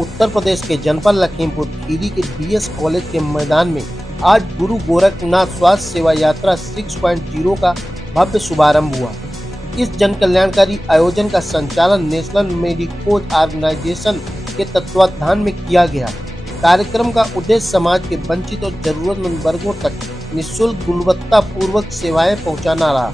उत्तर प्रदेश के जनपद लखीमपुर खीरी के बीएस कॉलेज के मैदान में आज गुरु गोरखनाथ स्वास्थ्य सेवा यात्रा 6.0 का भव्य शुभारंभ हुआ। इस जन कल्याणकारी आयोजन का संचालन नेशनल मेडिकोज ऑर्गेनाइजेशन के तत्वाधान में किया गया। कार्यक्रम का उद्देश्य समाज के वंचित और जरूरतमंद वर्गों तक निःशुल्क गुणवत्ता पूर्वक सेवाएं पहुंचाना रहा।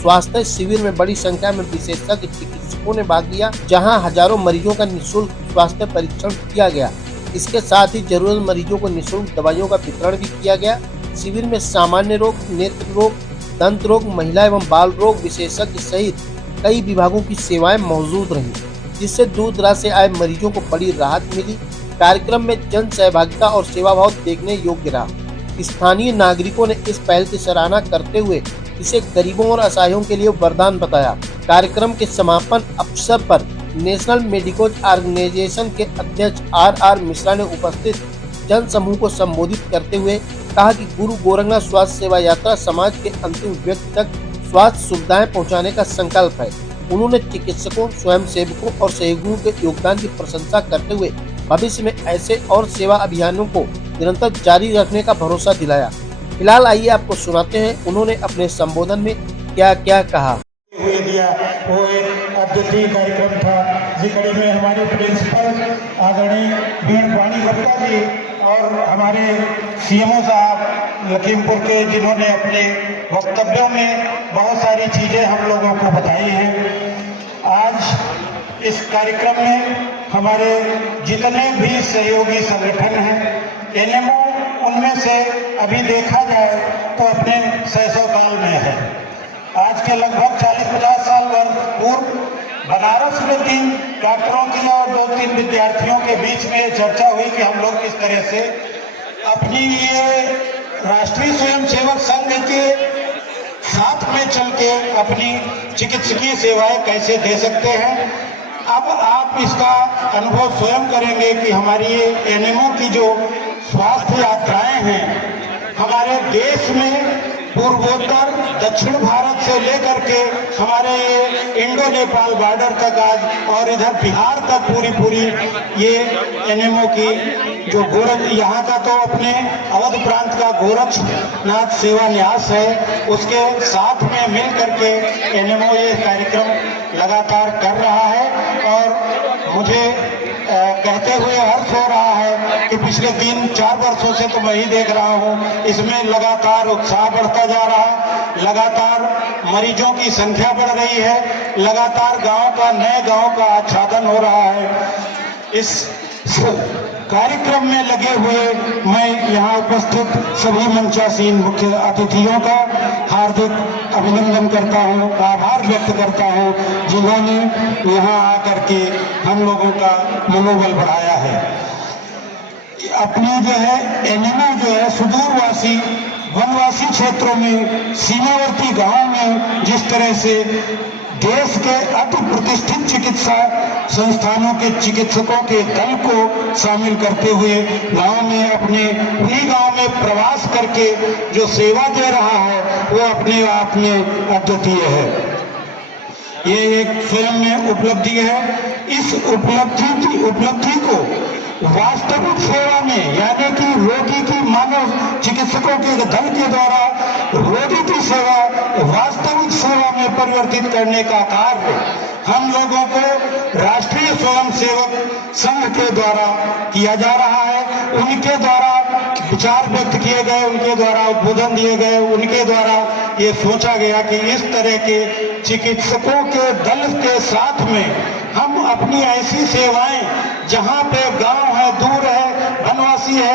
स्वास्थ्य शिविर में बड़ी संख्या में विशेषज्ञ चिकित्सकों ने भाग लिया, जहां हजारों मरीजों का निःशुल्क स्वास्थ्य परीक्षण किया गया। इसके साथ ही जरूरतमंद मरीजों को निःशुल्क दवाइयों का वितरण भी किया गया। शिविर में सामान्य रोग, नेत्र रोग, दंत रोग, महिला एवं बाल रोग विशेषज्ञ सहित कई विभागों की सेवाएं मौजूद रहीं, जिससे दूर दराज से आए मरीजों को बड़ी राहत मिली। कार्यक्रम में जन सहभागिता और सेवाभाव देखने योग्य रहा। स्थानीय नागरिकों ने इस पहल की सराहना करते हुए इसे गरीबों और असहायों के लिए वरदान बताया। कार्यक्रम के समापन अवसर पर नेशनल मेडिकोज ऑर्गेनाइजेशन के अध्यक्ष आर मिश्रा ने उपस्थित जन समूह को संबोधित करते हुए कहा कि गुरु गोरखनाथ स्वास्थ्य सेवा यात्रा समाज के अंतिम व्यक्ति तक स्वास्थ्य सुविधाएं पहुंचाने का संकल्प है। उन्होंने चिकित्सकों, स्वयंसेवकों और सहयोगियों के योगदान की प्रशंसा करते हुए भविष्य में ऐसे और सेवा अभियानों को निरंतर जारी रखने का भरोसा दिलाया। फिलहाल आइए आपको सुनाते हैं उन्होंने अपने संबोधन में क्या क्या कहा। वो एक अद्वितीय कार्यक्रम था, जिकड़ी में हमारे प्रिंसिपल आदरणीय वीरवाणी गुप्ता जी और हमारे सीएमओ साहब लखीमपुर के, जिन्होंने अपने वक्तव्यों में बहुत सारी चीजें हम लोगों को बताई हैं। आज इस कार्यक्रम में हमारे जितने भी सहयोगी संगठन हैं, एनएमओ उनमें से अभी देखा जाए तो अपने 600 काल में है। आज के लगभग 40-50 साल पूर्व बनारस में 3 डॉक्टरों की और 2-3 विद्यार्थियों के बीच में चर्चा हुई कि हम लोग किस तरह से अपनी ये राष्ट्रीय स्वयंसेवक संघ के साथ में चल के अपनी चिकित्सकीय सेवाएं कैसे दे सकते हैं। अब आप इसका अनुभव स्वयं करेंगे कि हमारी ये एनएमओ की जो स्वास्थ्य यात्राएं हैं हमारे देश में पूर्वोत्तर दक्षिण भारत से लेकर के हमारे इंडो नेपाल बॉर्डर तक आज और इधर बिहार तक पूरी ये एनएमओ की जो यहाँ का तो अपने अवध प्रांत का गोरखनाथ सेवा न्यास है, उसके साथ में मिल करके एनएमओ ये कार्यक्रम लगातार कर रहा है। और मुझे कहते हुए हर्ष हो रहा है कि पिछले 3-4 वर्षों से तो मैं ही देख रहा हूँ, इसमें लगातार उत्साह बढ़ता जा रहा है, लगातार मरीजों की संख्या बढ़ रही है, लगातार नए गांव का आच्छादन हो रहा है। इस कार्यक्रम में लगे हुए मैं यहाँ उपस्थित सभी मंचासीन मुख्य अतिथियों का हार्दिक अभिनंदन करता हूँ, आभार व्यक्त करता हूँ, जिन्होंने यहाँ आकर के हम लोगों का मनोबल बढ़ाया है। अपनी जो है एनएमओ जो है सुदूरवासी वनवासी क्षेत्रों में, सीमावर्ती गांवों में जिस तरह से देश के अति प्रतिष्ठित चिकित्सा संस्थानों के चिकित्सकों के दल को शामिल करते हुए गांव में अपने ही गांव में प्रवास करके जो सेवा दे रहा है वो अपने आप में अद्वितीय है। ये एक स्वयं में उपलब्धि है। इस उपलब्धि को वास्तविक सेवा में, यानी कि रोगी की मानव चिकित्सकों के दल के द्वारा रोगी की सेवा वास्तविक सेवा में परिवर्तित करने का कार्य हम लोगों को राष्ट्रीय स्वयंसेवक संघ के द्वारा किया जा रहा है। उनके द्वारा विचार व्यक्त किए गए, उनके द्वारा उद्बोधन दिए गए, उनके द्वारा ये सोचा गया कि इस तरह के चिकित्सकों के दल के साथ में हम अपनी ऐसी सेवाएं, जहां पे गांव है, दूर है, वनवासी है,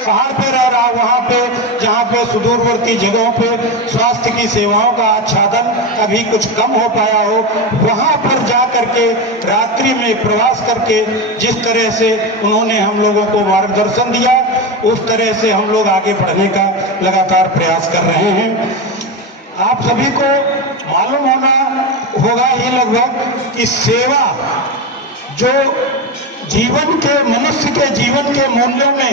पहाड़ पे रह रहा, वहां पे जहां पे सुदूरवर्ती जगहों पे स्वास्थ्य की सेवाओं का आच्छादन अभी कुछ कम हो पाया हो, वहां पर जा करके रात्रि में प्रवास करके जिस तरह से उन्होंने हम लोगों को मार्गदर्शन दिया, उस तरह से हम लोग आगे बढ़ने का लगातार प्रयास कर रहे हैं। आप सभी को मालूम होगा ही लगभग कि सेवा जो जीवन के, मनुष्य के जीवन के मूल्यों में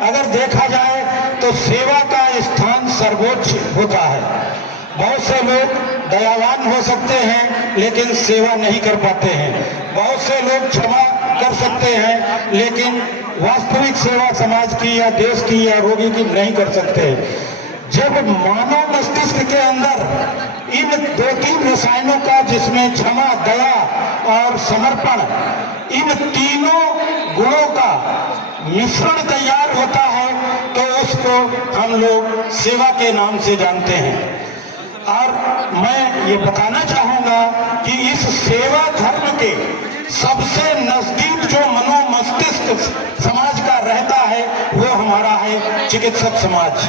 अगर देखा जाए तो सेवा का स्थान सर्वोच्च होता है। बहुत से लोग दयावान हो सकते हैं लेकिन सेवा नहीं कर पाते हैं। बहुत से लोग क्षमा कर सकते हैं, लेकिन वास्तविक सेवा समाज की या देश की या रोगी की नहीं कर सकते। जब मानव मस्तिष्क के अंदर इन 2-3 रसायनों का, जिसमें क्षमा, दया और समर्पण, इन तीनों गुणों का मिश्रण तैयार होता है, तो उसको हम लोग सेवा के नाम से जानते हैं। और मैं ये बताना चाहूंगा कि इस सेवा धर्म के सबसे नजदीक जो मनोमस्तिष्क समाज का रहता है वो हमारा है चिकित्सक समाज।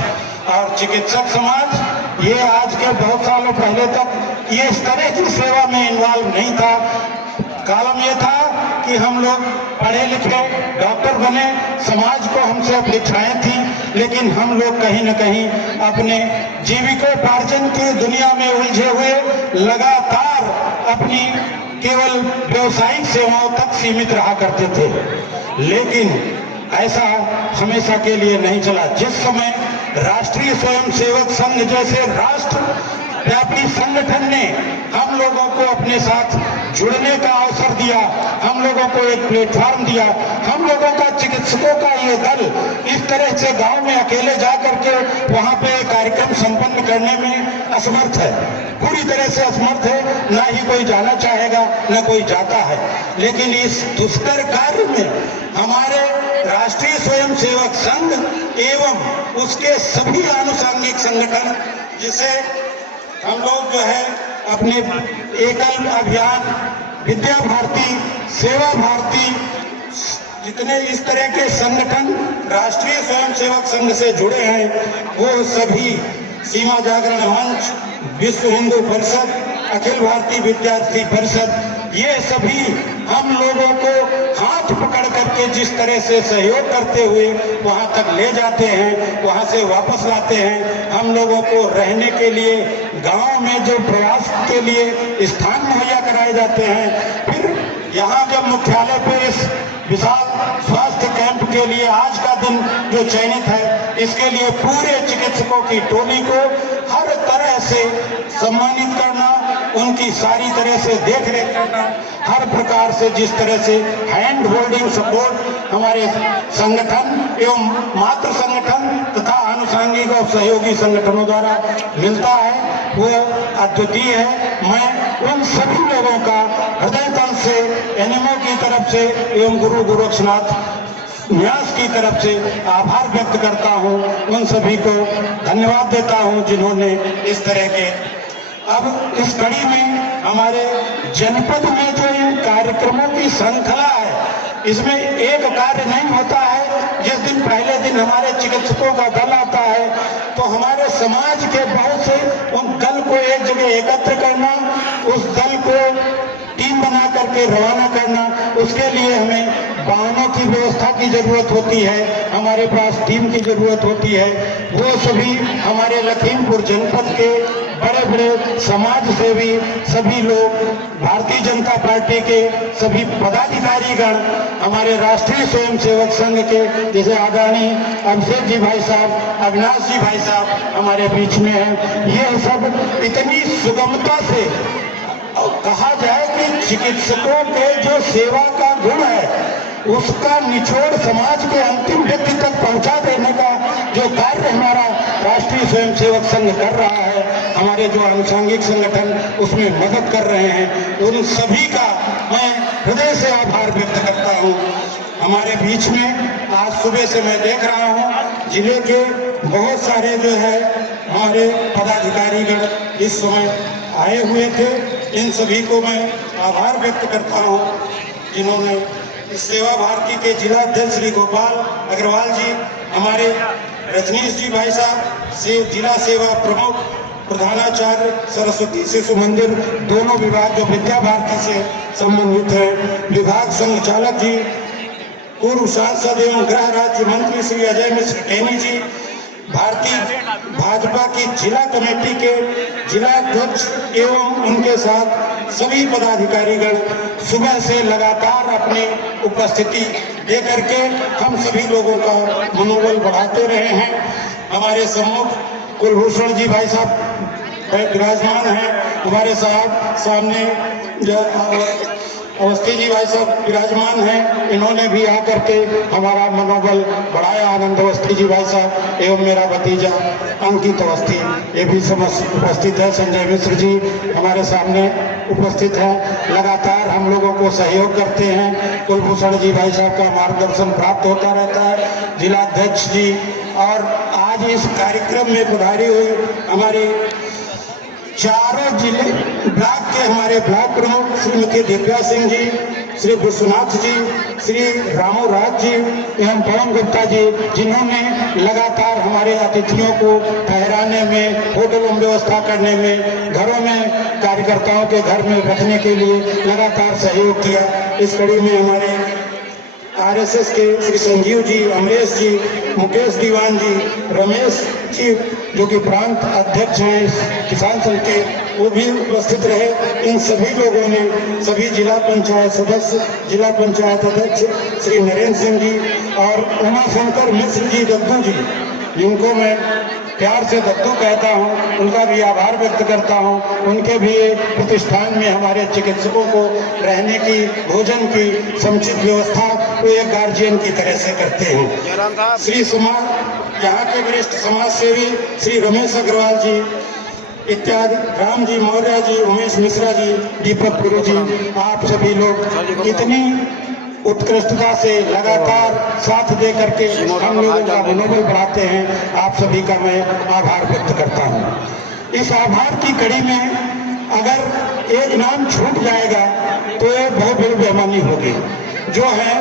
और चिकित्सक समाज ये आज के बहुत सालों पहले तक ये इस तरह की सेवा में इन्वॉल्व नहीं था। कालम ये था कि हम लोग पढ़े लिखे डॉक्टर बने, समाज को हमसे अपेक्षाएं थी, लेकिन हम लोग कहीं न कहीं अपने जीविकोपार्जन की दुनिया में उलझे हुए लगातार अपनी केवल व्यवसायिक सेवाओं तक सीमित रहा करते थे। लेकिन ऐसा हमेशा के लिए नहीं चला। जिस समय राष्ट्रीय स्वयंसेवक संघ जैसे राष्ट्रव्यापी संगठन ने हम लोगों को अपने साथ जुड़ने का अवसर दिया, हम लोगों को एक प्लेटफॉर्म दिया, हम लोगों का चिकित्सकों का ये दल इस तरह से गांव में अकेले जा करके वहां पे कार्यक्रम संपन्न करने में असमर्थ है, पूरी तरह से असमर्थ है। ना ही कोई जाना चाहेगा, न कोई जाता है। लेकिन इस दुष्कर कार्य में हमारे राष्ट्रीय स्वयंसेवक संघ एवं उसके सभी आनुषंगिक संगठन, जिसे हम लोग जो है अपने एकल अभियान, विद्या भारती, सेवा भारती, जितने इस तरह के संगठन राष्ट्रीय स्वयंसेवक संघ से जुड़े हैं, वो सभी सीमा जागरण मंच, विश्व हिंदू परिषद, अखिल भारतीय विद्यार्थी परिषद, ये सभी हम लोगों को हाथ पकड़ करके जिस तरह से सहयोग करते हुए वहां तक ले जाते हैं, वहां से वापस लाते हैं। हम लोगों को रहने के लिए गांव में जो प्रयास के लिए स्थान मुहैया कराए जाते हैं, फिर यहाँ जब मुख्यालय पे इस विशाल स्वास्थ्य कैंप के लिए आज का दिन जो चयनित है, इसके लिए पूरे चिकित्सकों की टोली को हर तरह से सम्मानित करना, उनकी सारी तरह से देखरेख करना, हर प्रकार से जिस तरह से हैंड होल्डिंग सपोर्ट हमारे संगठन एवं मातृ संगठन तथा आनुषंगिक और सहयोगी संगठनों द्वारा मिलता है, वो अद्वितीय है। मैं उन सभी लोगों का हृदय तन से एनएमओ की तरफ से एवं गुरु गोरक्षनाथ न्यास की तरफ से आभार व्यक्त करता हूं। उन सभी को धन्यवाद देता हूं जिन्होंने इस तरह के, अब इस कड़ी में हमारे जनपद में जो इन कार्यक्रमों की श्रृंखला है, इसमें एक कार्य नहीं होता है। जिस दिन पहले दिन हमारे चिकित्सकों का दल आता है, तो हमारे समाज के बहुत से उन दल को एक जगह एकत्र करना, उस दल को टीम बना करके रवाना करना, उसके लिए हमें वाहनों की व्यवस्था की जरूरत होती है, हमारे पास टीम की जरूरत होती है। वो सभी हमारे लखीमपुर जनपद के बड़े बड़े समाज सेवी सभी लोग, भारतीय जनता पार्टी के सभी पदाधिकारीगण, हमारे राष्ट्रीय स्वयंसेवक संघ के जैसे आदरणीय अभिषेक जी भाई साहब, अविनाश जी भाई साहब हमारे बीच में हैं। ये सब इतनी सुगमता से, कहा जाए कि चिकित्सकों के जो सेवा का गुण है उसका निचोड़ समाज के अंतिम व्यक्ति तक पहुंचा देने का जो कार्य हमारा राष्ट्रीय स्वयंसेवक संघ कर रहा है, हमारे जो आनुषंगिक संगठन उसमें मदद कर रहे हैं, उन सभी का मैं हृदय से आभार व्यक्त करता हूं। हमारे बीच में आज सुबह से मैं देख रहा हूं जिले के बहुत सारे जो है हमारे पदाधिकारीगण इस समय आए हुए थे। इन सभी को मैं आभार व्यक्त करता हूं जिन्होंने इस सेवा भारती के जिला अध्यक्ष श्री गोपाल अग्रवाल जी, हमारे रजनीश जी भाई साहब से जिला सेवा प्रमुख, प्रधानाचार्य सरस्वती शिशु मंदिर, दोनों विभाग जो विद्या भारती से संबंधित है, विभाग संघ चालक जी, पूर्व सांसद एवं गृह राज्य मंत्री श्री अजय मिश्र टेनी जी, भारतीय भाजपा की जिला कमेटी के जिला अध्यक्ष एवं उनके साथ सभी पदाधिकारीगण सुबह से लगातार अपनी उपस्थिति दे करके हम सभी लोगों का मनोबल बढ़ाते रहे हैं। हमारे सम्मुख कुलभूषण जी भाई साहब विराजमान हैं, हमारे साथ सामने अवस्थी जी भाई साहब विराजमान हैं, इन्होंने भी आकर के हमारा मनोबल बढ़ाया। आनंद अवस्थी जी भाई साहब एवं मेरा भतीजा अंकित अवस्थी ये भी उपस्थित है। संजय मिश्र जी हमारे सामने उपस्थित हैं, लगातार हम लोगों को सहयोग करते हैं। कुलभूषण जी भाई साहब का मार्गदर्शन प्राप्त होता रहता है, जिलाध्यक्ष जी। और आज इस कार्यक्रम में पधारी हुई हमारी चारों जिले ब्लॉक के हमारे ब्लॉक प्रमुख श्रीमती दिव्या सिंह जी, श्री विश्वनाथ जी, श्री रामू राज जी एवं पवन गुप्ता जी, जिन्होंने लगातार हमारे अतिथियों को ठहराने में, होटलों में व्यवस्था करने में, घरों में कार्यकर्ताओं के घर में रखने के लिए लगातार सहयोग किया। इस कड़ी में हमारे आरएसएस के श्री संजीव जी, अमरेश जी, मुकेश दीवान जी, रमेश जी जो कि प्रांत अध्यक्ष हैं इस किसान संघ के, वो भी उपस्थित रहे। इन सभी लोगों ने, सभी जिला पंचायत सदस्य, जिला पंचायत अध्यक्ष श्री नरेंद्र सिंह जी और उमाशंकर मिश्र जी, दद्दू जी, जिनको मैं प्यार से दद्दू कहता हूं, उनका भी आभार व्यक्त करता हूं। उनके भी प्रतिष्ठान में हमारे चिकित्सकों को रहने की, भोजन की समुचित व्यवस्था वो एक गार्जियन की तरह से करते हैं। श्री समाज यहाँ के वरिष्ठ समाज सेवी श्री रमेश अग्रवाल जी इत्यादि, राम जी मौर्य जी, उमेश मिश्रा जी, दीपक गुरु जी, आप सभी लोग इतनी उत्कृष्टता से लगातार साथ दे करके हम लोगों का मनोबल बढ़ाते हैं। आप सभी का मैं आभार व्यक्त करता हूं। इस आभार की कड़ी में अगर एक नाम छूट जाएगा तो ये बहुत बड़ी बेईमानी होगी, जो है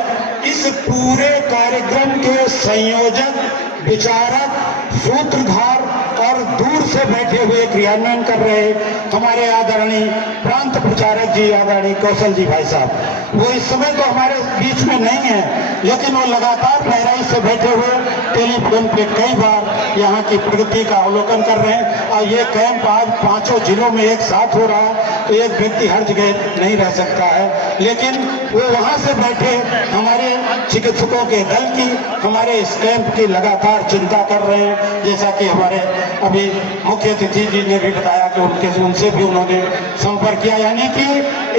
इस पूरे कार्यक्रम के संयोजक, विचारक, सूत्रधार और दूर से बैठे हुए क्रियान्वयन कर रहे हमारे आदरणीय प्रांत प्रचारक जी, आदरणीय कौशल जी भाई साहब। वो इस समय तो हमारे बीच में नहीं है, लेकिन वो लगातार गहराई से बैठे हुए टेलीफोन पे कई बार यहाँ की प्रगति का अवलोकन कर रहे हैं। और ये कैंप आज 5 जिलों में एक साथ हो रहा है, तो एक व्यक्ति हर जगह नहीं रह सकता है, लेकिन वो वहाँ से बैठे हमारे चिकित्सकों के दल की, हमारे इस कैंप की लगातार चिंता कर रहे हैं। जैसा कि हमारे अभी मुख्य अतिथि जी ने भी बताया कि उनसे भी उन्होंने संपर्क किया, यानी कि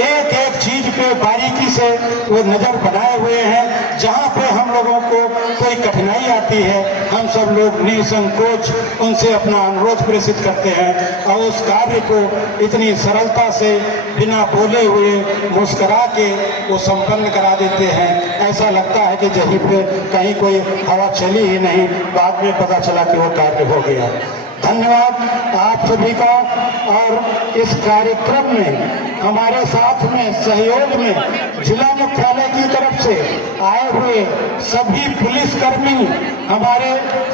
एक एक चीज पे बारीकी से वो नजर बनाए हुए हैं। जहाँ पे हम लोगों को कोई कठिनाई आती है, हम सब लोग निसंकोच उनसे अपना अनुरोध प्रेषित करते हैं और उस कार्य को इतनी सरलता से बिना बोले हुए मुस्कुरा के वो संपन्न करा देते हैं। ऐसा लगता है कि जहीं पे कहीं कोई हवा चली ही नहीं, बाद में पता चला कि वो कार्य हो गया। धन्यवाद आप सभी का। और इस कार्यक्रम में हमारे साथ में सहयोग में जिला मुख्यालय की तरफ से आए हुए सभी पुलिसकर्मी, हमारे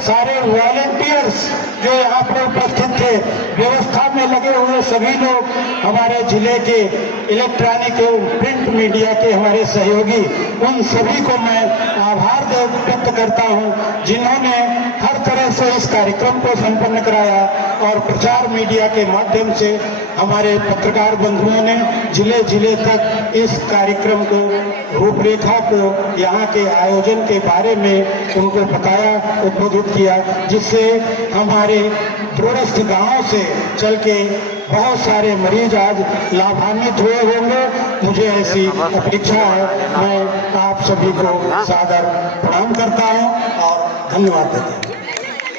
सारे वॉलेंटियर्स जो यहाँ पर उपस्थित थे, व्यवस्था में लगे हुए सभी लोग, हमारे जिले के इलेक्ट्रॉनिक एवं प्रिंट मीडिया के हमारे सहयोगी, उन सभी को मैं आभार व्यक्त करता हूँ, जिन्होंने हर तरह से इस कार्यक्रम को संपन्न कराया। और प्रचार मीडिया के माध्यम से हमारे पत्रकार बंधुओं ने जिले जिले तक इस कार्यक्रम को, रूपरेखा को, यहाँ के आयोजन के बारे में उनको बताया, उद्बोधित किया, जिससे हमारे दूरस्थ गांवों से चल के बहुत सारे मरीज आज लाभान्वित हुए होंगे। मुझे ऐसी अपेक्षा है। मैं आप सभी को सादर प्रणाम करता हूँ और धन्यवाद देता हूँ।